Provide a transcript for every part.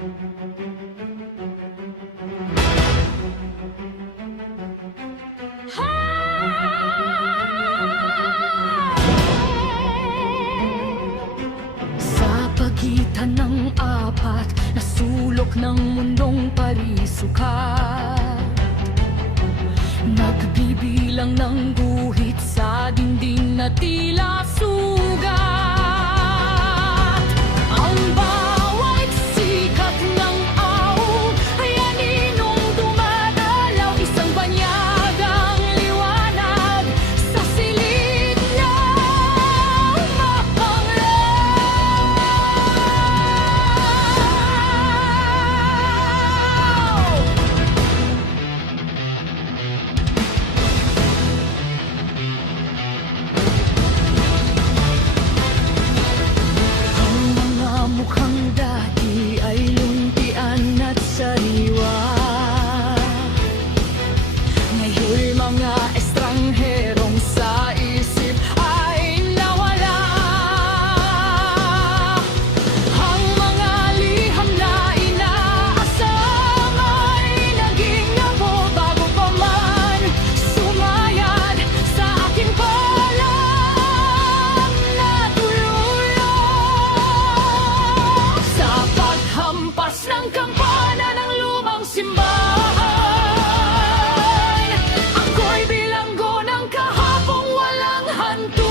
Sa pagitan ng apat na sulok ng mundong parisukat, nagbibilang ng guhit sa dingding na tila sugat. Ang bawat sikat ng awong ay aninong dumadalaw, isang banyagang liwanag sa silid niyang mapanglaw. Ang mga mukhang dati ay luntian at sariwa. Ngayon mga estrangherong sa isip ay nawala. Ang mga liham na inaasam ay naging nabo bago pa man sumayad sa aking palang natululong. Sa paghampas ng kampana ng lumang simbahan, ako'y bilanggo ng kahapong walang hantungan.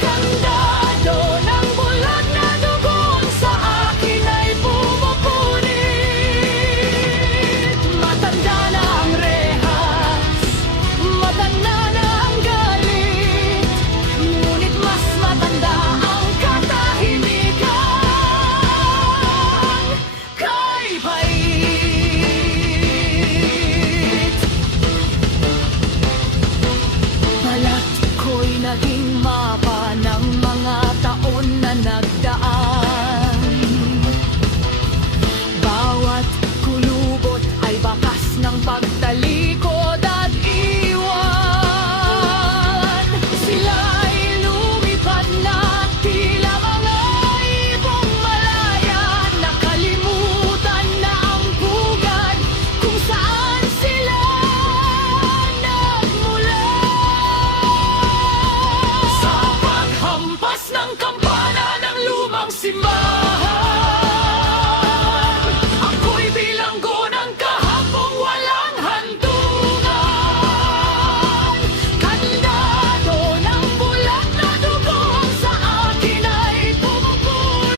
Kandado ng bulag na dugo ang sa akin ay pumupunit. Matanda na ang rehas, matanda na ang galit, ngunit mas matanda ang katahimikan kay pait. Balat ko'y naging mapa ng mga taon na nagdaan. Bawat kulubot ay bakas ng pagtalikod at iwan. Sila'y lumipad na tila mga ibong malaya, nakalimutan na ang pugad kung saan sila nagmula. Sa paghampas ng kampana ng lumang simbahan,